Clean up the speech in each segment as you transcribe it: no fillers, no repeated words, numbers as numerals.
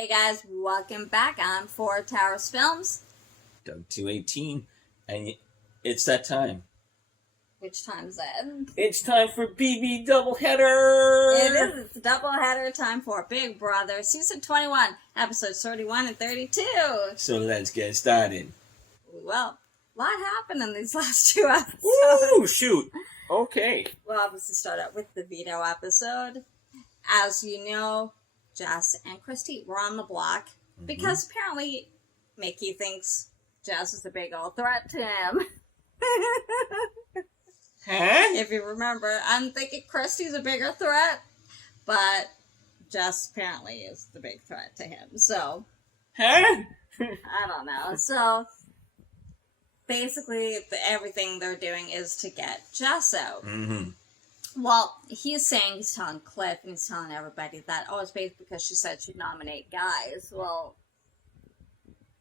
Hey guys, welcome back. I'm Four Towers Films. Doug 218, and it's that time. Which time is that? It's time for BB Doubleheader! It is. It's doubleheader time for Big Brother, Season 21, Episodes 31 and 32. So let's get started. Well, a lot happened in these last two episodes. Woo! Shoot! Okay. We'll obviously start out with the veto episode. As you know, Jess and Christy were on the block because apparently Mickey thinks Jess is a big old threat to him. Huh? If you remember, I'm thinking Christy's a bigger threat, but Jess apparently is the big threat to him. So, Huh? I don't know. So, basically, everything they're doing is to get Jess out. Mm-hmm. Well, he's telling Cliff, and he's telling everybody that, oh, it's basically because she said she'd nominate guys. Well,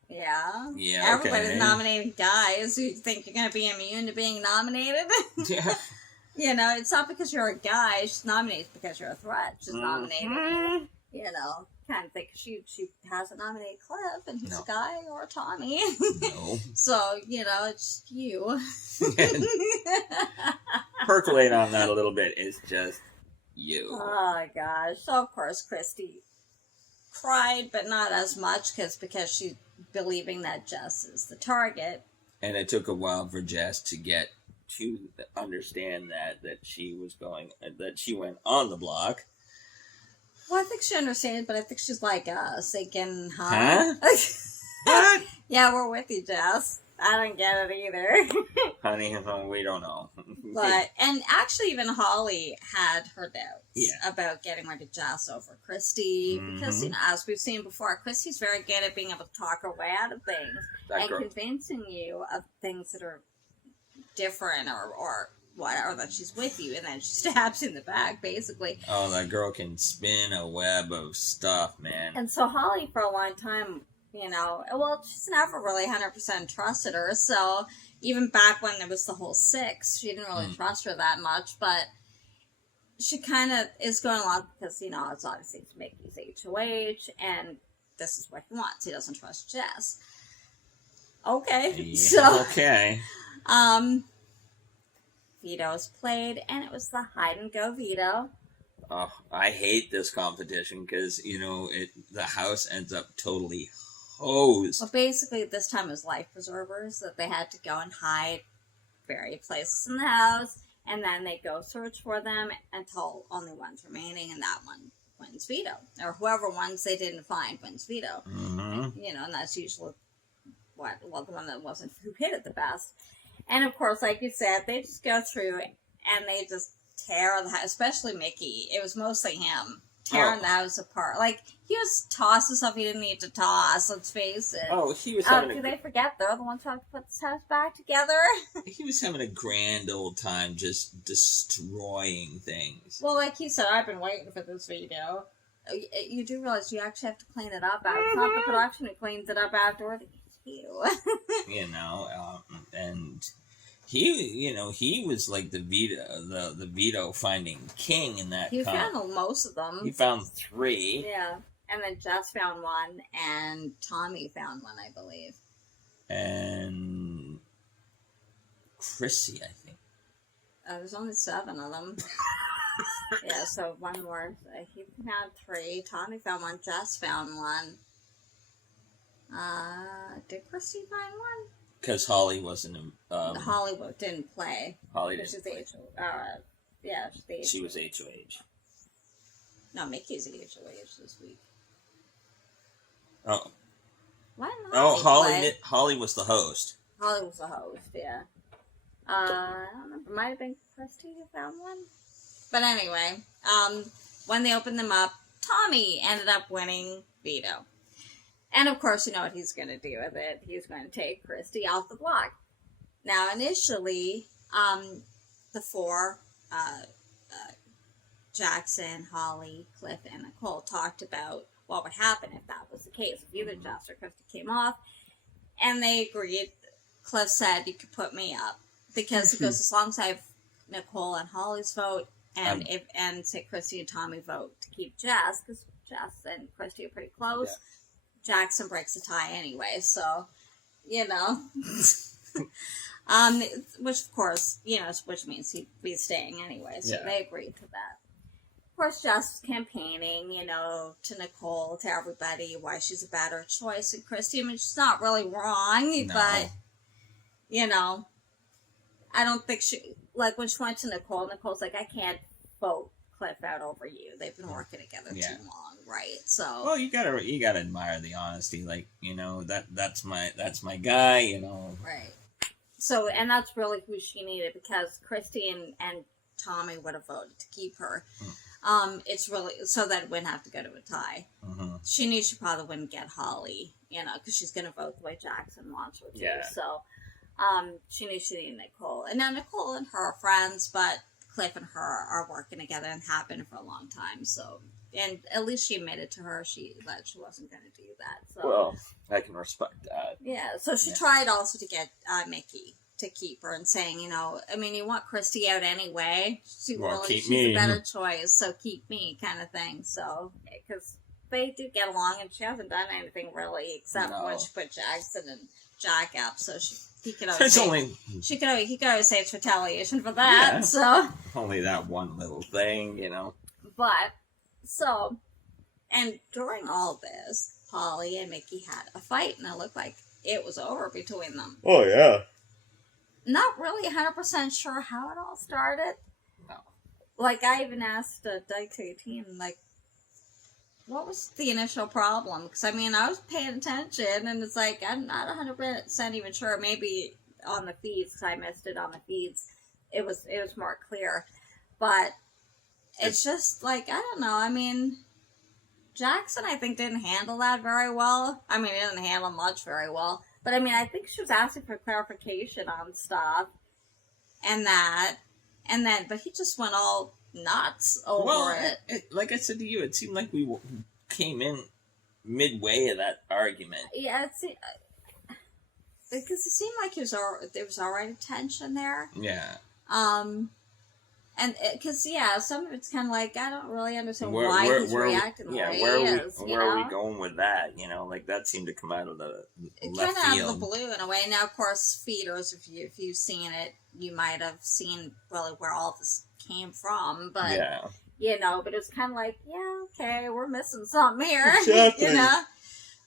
yeah. Yeah, Everybody's okay. nominating guys. You think you're going to be immune to being nominated? Yeah. You know, it's not because you're a guy. She's nominated because you're a threat. She's nominated you. You know, kind of think she hasn't nominated Cliff, and he's a guy, or Tommy. No. So, you know, it's you. Percolate on that a little bit. It's just you. Oh, my gosh. So, of course, Christy cried, but not as much, because she's believing that Jess is the target. And it took a while for Jess to get to understand that she was going, that she went on the block. Well, I think she understands, but I think she's like us, thinking, Huh? What? Yeah, we're with you, Jess. I don't get it either. Honey, we don't know. And actually, even Holly had her doubts Yeah. about getting rid of Jess over Christy, because, you know, as we've seen before, Christy's very good at being able to talk her way out of things That and girl. convincing you of things that are different or whatever, that she's with you, and then she stabs you in the back, basically. Oh, that girl can spin a web of stuff, man. And so Holly, for a long time, you know, well, she's never really 100% trusted her, so even back when there was the whole 6, she didn't really trust her that much, but she kind of is going along because, you know, it's obviously Mickey's HOH, and this is what he wants. He doesn't trust Jess. Okay. Yeah, So, okay. veto's played, and it was the hide-and-go veto. Oh, I hate this competition because, you know, the house ends up totally hosed. Well, basically, this time it was life preservers that they had to go and hide various places in the house, and then they go search for them until only one's remaining, and that one wins veto. Or whoever ones they didn't find wins veto. Mm-hmm. You know, and that's usually the one that wasn't who hit it the best. And of course, like you said, they just go through and they just tear the house, especially Mickey. It was mostly him tearing the house apart. Like, he was tossing stuff he didn't need to toss, let's face it. Oh, he was Do they forget they're the ones who have to put this house back together? He was having a grand old time just destroying things. Well, like he said, I've been waiting for this video. You do realize you actually have to clean it up after. It's not the production who cleans it up afterward. It's you. You know, and he was like the veto finding king in that. He found most of them. He found 3. Yeah, and then Jess found one, and Tommy found one, I believe. And Chrissy, I think. There's only 7 of them. Yeah, so one more. He found 3. Tommy found one. Jess found one. Did Christy find one? Because Holly wasn't. Hollywood didn't play. Holly didn't play. Yeah, she's the HOH. She was HOH. No, Mickey's the HOH this week. Oh. Why not? Oh, Holly was the host. Holly was the host, yeah. I don't know. It might have been Christy who found one. But anyway, when they opened them up, Tommy ended up winning veto. And of course, you know what he's going to do with it. He's going to take Christy off the block. Now, initially, the 4, Jackson, Holly, Cliff, and Nicole talked about what would happen if that was the case. If either Jess or Christy came off. And they agreed. Cliff said, you could put me up. Because he goes, as long as I have Nicole and Holly's vote, and say Christy and Tommy vote to keep Jess, because Jess and Christy are pretty close. Yeah. Jackson breaks the tie anyway, so you know. Which of course, you know, which means he'd be staying anyway, so they agreed to that. Of course, Jess campaigning, you know, to Nicole, to everybody, why she's a better choice than Christy. I mean, she's not really wrong, but, you know, I don't think she, like, when she went to Nicole, Nicole's like, I can't vote Cliff out over you. They've been working together too long, right? So, well, you gotta admire the honesty, like, you know, that's my guy, you know, right. So, and that's really who she needed, because Christy and Tommy would have voted to keep her. It's really so that it wouldn't have to go to a tie. She knew she probably wouldn't get Holly, you know, because she's going to vote the way Jackson wants her to. Yeah. So, she knew she needed Nicole. And now Nicole and her are friends, but Cliff and her are working together and have been for a long time. So, and at least she admitted to her that she wasn't going to do that. So, well, I can respect that. Yeah. So she tried also to get Mickey to keep her and saying, you know, I mean, you want Christy out anyway. She's a better choice, so keep me, kind of thing. So, because they do get along, and she hasn't done anything really except when she put Jackson and Jack up. So he could always he could always say it's retaliation for that. Yeah. So only that one little thing, you know. But so, and during all this, Holly and Mickey had a fight, and it looked like it was over between them. Oh yeah. Not really 100% sure how it all started. No. Like, I even asked Dyke 18, like, what was the initial problem? Because, I mean, I was paying attention, and it's like, I'm not 100% even sure. Maybe on the feeds, because I missed it on the feeds, it was more clear. But it's just, like, I don't know. I mean, Jackson, I think, didn't handle that very well. I mean, he didn't handle much very well. But, I mean, I think she was asking for clarification on stuff and that. And then, but he just went all nuts over it. Like I said to you, it seemed like we came in midway of that argument. Yeah, because it seemed like there was already tension there. Yeah. And because, some of it's kind of like, I don't really understand why he's reacting the way he is. Where are we going with that? You know, like, that seemed to come out of the left field. Kind of out of the blue, in a way. Now, of course, feeders, if you've seen it, you might have seen really where all this came from. But, you know, but it was kind of like, okay, we're missing something here. Exactly. You know?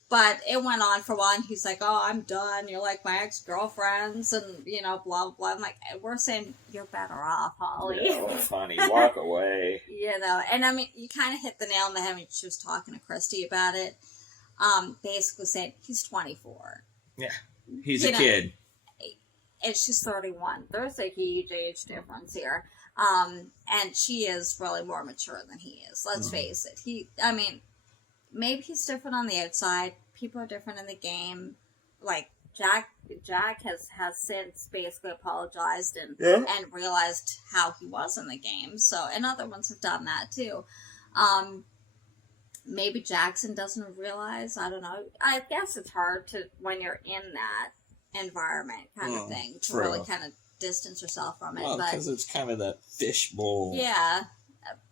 But it went on for a while, and he's like, oh, I'm done. You're like my ex-girlfriends, and, you know, blah, blah, blah. I'm like, we're saying you're better off, Holly. Yeah, well, honey, walk away. You know, and I mean, you kind of hit the nail on the head when she was talking to Christy about it. Basically saying, he's 24. Yeah, he's a kid. And she's 31. There's a huge age difference here. And she is really more mature than he is. Let's face it. Maybe he's different on the outside. People are different in the game. Like, Jack has since basically apologized and realized how he was in the game. So, and other ones have done that too. Maybe Jackson doesn't realize. I don't know. I guess it's hard to, when you're in that environment kind of thing, to really kind of distance yourself from it. Well, because it's kind of that fishbowl. Yeah.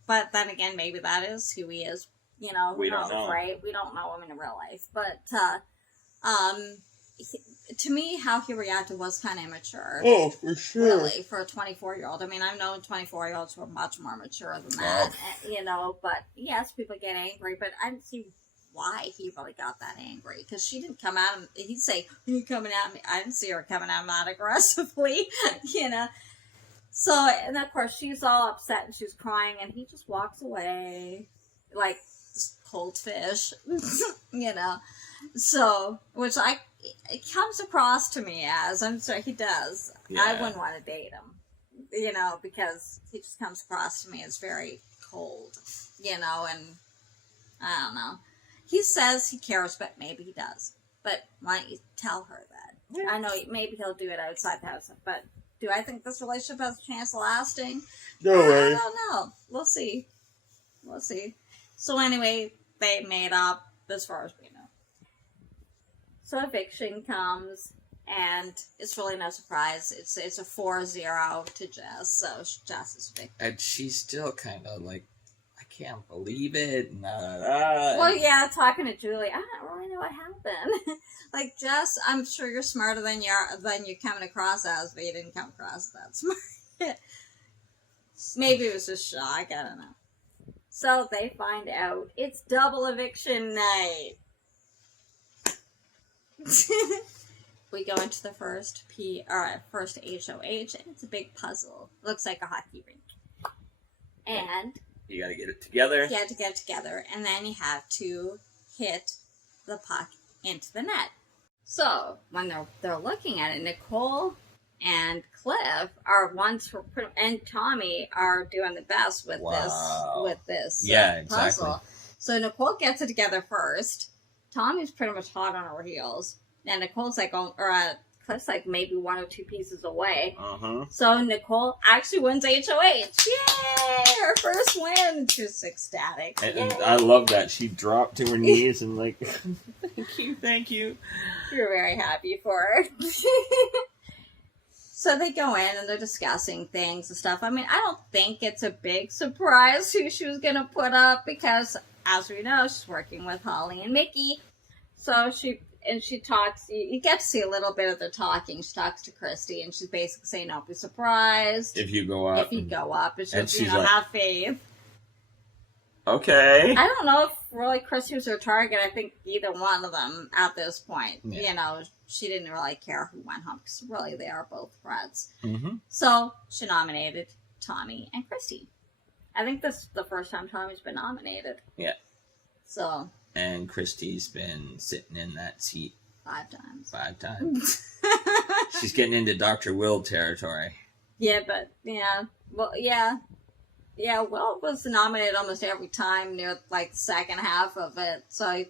But then again, maybe that is who he is. You know, we don't know, right? We don't know him in real life. But, to me, how he reacted was kind of immature. Oh, for sure. Really, for a 24-year-old. I mean, I've known 24-year-olds who are much more mature than that. You know, but yes, people get angry, but I didn't see why he really got that angry. Because she didn't come at him. He'd say, "You're coming at me." I didn't see her coming at him that aggressively, you know. So, and of course, she's all upset and she's crying, and he just walks away like cold fish, you know. So, which it comes across to me as, I'm sorry, he does. Yeah. I wouldn't want to date him, you know, because he just comes across to me as very cold, you know, and I don't know. He says he cares, but maybe he does. But why don't you tell her that? Yeah. I know maybe he'll do it outside the house, but do I think this relationship has a chance of lasting? No way. I don't know. We'll see. So anyway, they made up as far as we know. So eviction comes, And it's really no surprise. It's a 4-0 to Jess, so Jess is big. And she's still kind of like, I can't believe it. Nah. Well, yeah, talking to Julie, I don't really know what happened. Like, Jess, I'm sure you're smarter than you're coming across as, but you didn't come across that smart. Maybe it was just shock, I don't know. So they find out it's double eviction night. We go into the first HOH, and it's a big puzzle. Looks like a hockey rink. And you gotta get it together. You have to get it together, and then you have to hit the puck into the net. So when they're looking at it, Nicole and Cliff are and Tommy are doing the best with this yeah, puzzle. Exactly. So Nicole gets it together first. Tommy's pretty much hot on her heels. And Nicole's like, Cliff's like maybe 1 or 2 pieces away. So Nicole actually wins HOH. Yay! Her first win. She was ecstatic. And I love that. She dropped to her knees and like, thank you. You're very happy for her. So they go in and they're discussing things and stuff. I mean, I don't think it's a big surprise who she was going to put up because, as we know, she's working with Holly and Mickey. So she talks, you get to see a little bit of the talking. She talks to Christy, and she's basically saying, don't be surprised. If you go up. It's just, she's like, have faith. Okay. I don't know if really Christy was her target. I think either one of them at this point. Yeah. She didn't really care who went home, because really they are both threats. So she nominated Tommy and Christy. I think this is the first time Tommy's been nominated. Yeah. So... And Christy's been sitting in that seat 5 times. 5 times. She's getting into Dr. Will territory. Yeah, but, yeah. Well, yeah. Yeah, Will was nominated almost every time near, like, the second half of it. So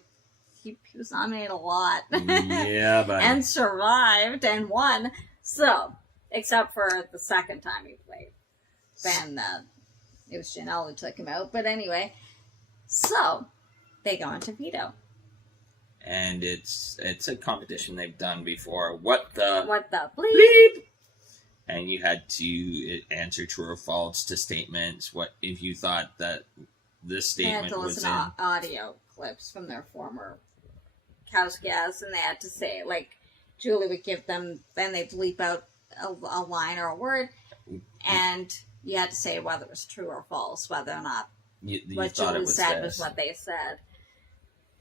he was nominated a lot. Yeah, but... and survived and won. So, except for the second time he played. Then it was Janelle who took him out. But anyway. So... they go into veto. And it's a competition they've done before. What the bleep? And you had to answer true or false to statements. What if you thought that this statement was in... They had to listen to audio clips from their former house guests, and they had to say, like, Julie would give them, then they bleep out a line or a word, and you had to say whether it was true or false, whether or not what Julie said was what they said.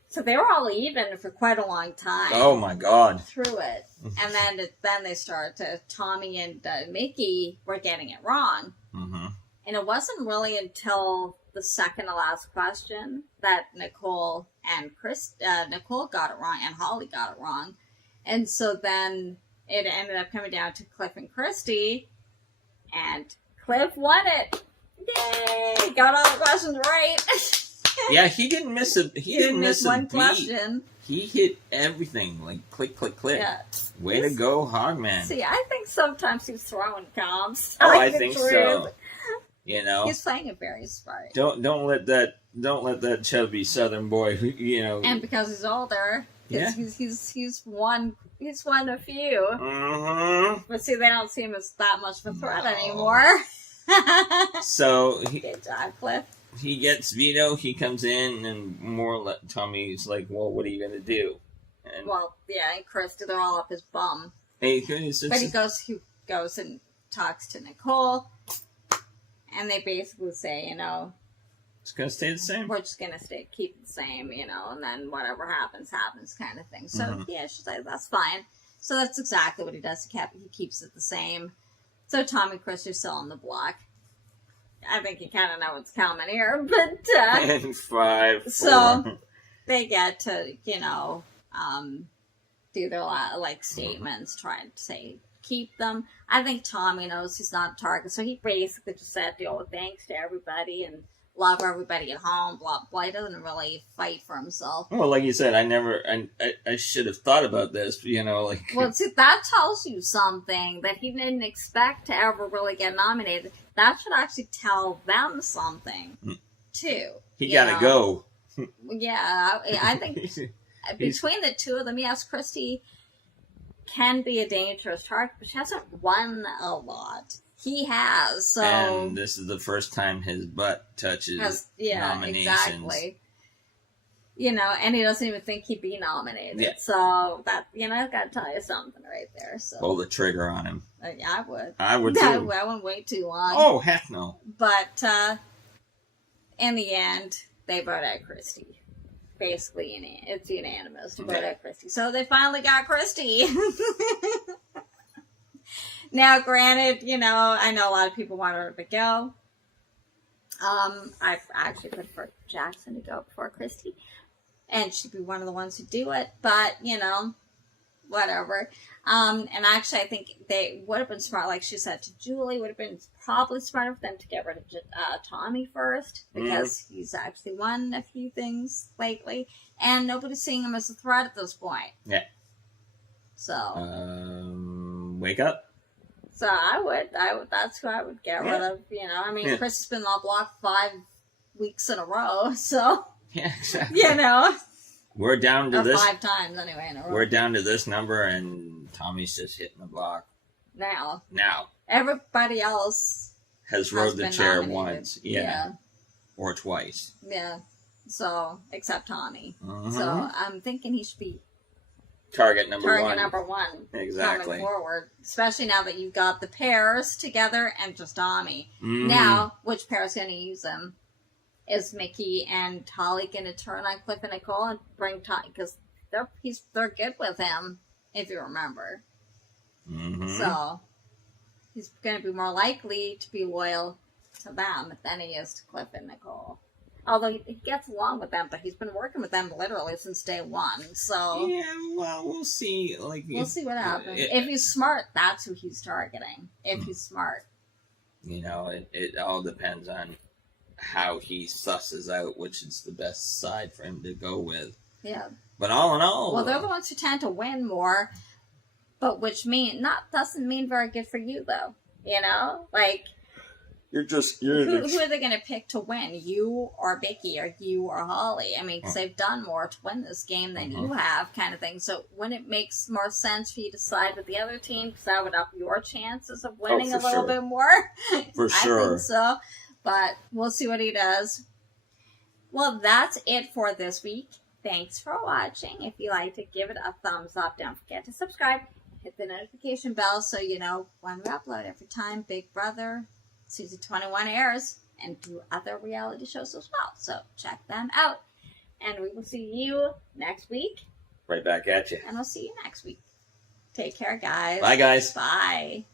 So they were all even for quite a long time. Oh my God! Through it, and then they started to Tommy and Mickey were getting it wrong, and it wasn't really until the second to last question that Nicole got it wrong and Holly got it wrong, and so then it ended up coming down to Cliff and Christy, and Cliff won it. Yay! Got all the questions right. Yeah, he didn't miss one beat. question. He hit everything, like click, click, click. Yeah. Way to go, Hogman. See, I think sometimes he's throwing comps. Oh, I think so. He's playing it very smart. Don't let that chubby Southern boy, And because he's older, he's won a few. But see, they don't see him as that much of a threat anymore. So good job, Cliff. He gets veto. He comes in, and Tommy's like, "Well, what are you gonna do?" And and Christy, they're all up his bum. But he goes and talks to Nicole, and they basically say, it's gonna stay the same. We're just gonna keep it the same, and then whatever happens, kind of thing. So she's like, that's fine. So that's exactly what he does. He keeps it the same. So Tommy and Christy are still on the block. I think you kind of know what's coming here, but... and 5, 4. So, they get to, do their, statements, try to say, keep them. I think Tommy knows he's not a target, so he basically just said, thanks to everybody, and love everybody at home, blah, blah. He doesn't really fight for himself. Well, like you said, I should have thought about this, Well, see, that tells you something, that he didn't expect to ever really get nominated. That should actually tell them something, too. He gotta go. Yeah, I think between the two of them, yes, Christy can be a dangerous target, but she hasn't won a lot. He has, so... And this is the first time his butt touches nominations. Exactly. You know, and he doesn't even think he'd be nominated. Yeah. So, that, you know, I've got to tell you something right there. So pull the trigger on him. Yeah, I would. I would too. I wouldn't wait too long. Oh, heck no. But, in the end, they vote out Christie. Basically, it's unanimous to vote out Christie. So, they finally got Christie. Now, granted, you know, I know a lot of people want her to go. I actually prefer Jackson to go before Christie. And she'd be one of the ones who do it. But, you know, whatever. And actually, I think they would have been smart, like she said to Julie, would have been probably smarter for them to get rid of Tommy first. Because he's actually won a few things lately. And nobody's seeing him as a threat at this point. Yeah. So. Wake up. So I would, that's who I would get rid of, you know. I mean, Chris has been on block 5 weeks in a row, so. Yeah, exactly. You know. We're down to this. 5 times, anyway, in a row. We're down to this number, and Tommy's just hitting the block. Now. Everybody else has rode the chair nominated. once. Yeah. Or twice. Yeah. So, except Tommy. So, I'm thinking he should be Target number one. Exactly. Coming forward. Especially now that you've got the pairs together and just Tommy. Now, which pair is going to use him? Is Mickey and Holly going to turn on Cliff and Nicole and bring Tommy? Because they're good with him, if you remember. So, he's going to be more likely to be loyal to them than he is to Cliff and Nicole. Although he gets along with them, but he's been working with them literally since day one. So yeah, well, we'll see. We'll see what happens. If he's smart, that's who he's targeting. If he's smart, you know, it all depends on how he susses out which is the best side for him to go with. Yeah. But all in all, well, they're the ones who tend to win more, but which doesn't mean very good for you though. You know, like. Who are they going to pick to win? You or Mickey or you or Holly? I mean, because they've done more to win this game than you have, kind of thing. So wouldn't it make more sense for you to side with the other team? Because that would up your chances of winning a little bit more. For sure. I think so. But we'll see what he does. Well, that's it for this week. Thanks for watching. If you liked it, give it a thumbs up. Don't forget to subscribe. Hit the notification bell so you know when we upload every time. Big Brother Season 21 airs, and do other reality shows as well. So check them out. And we will see you next week. Right back at you. And we'll see you next week. Take care, guys. Bye, guys. Bye.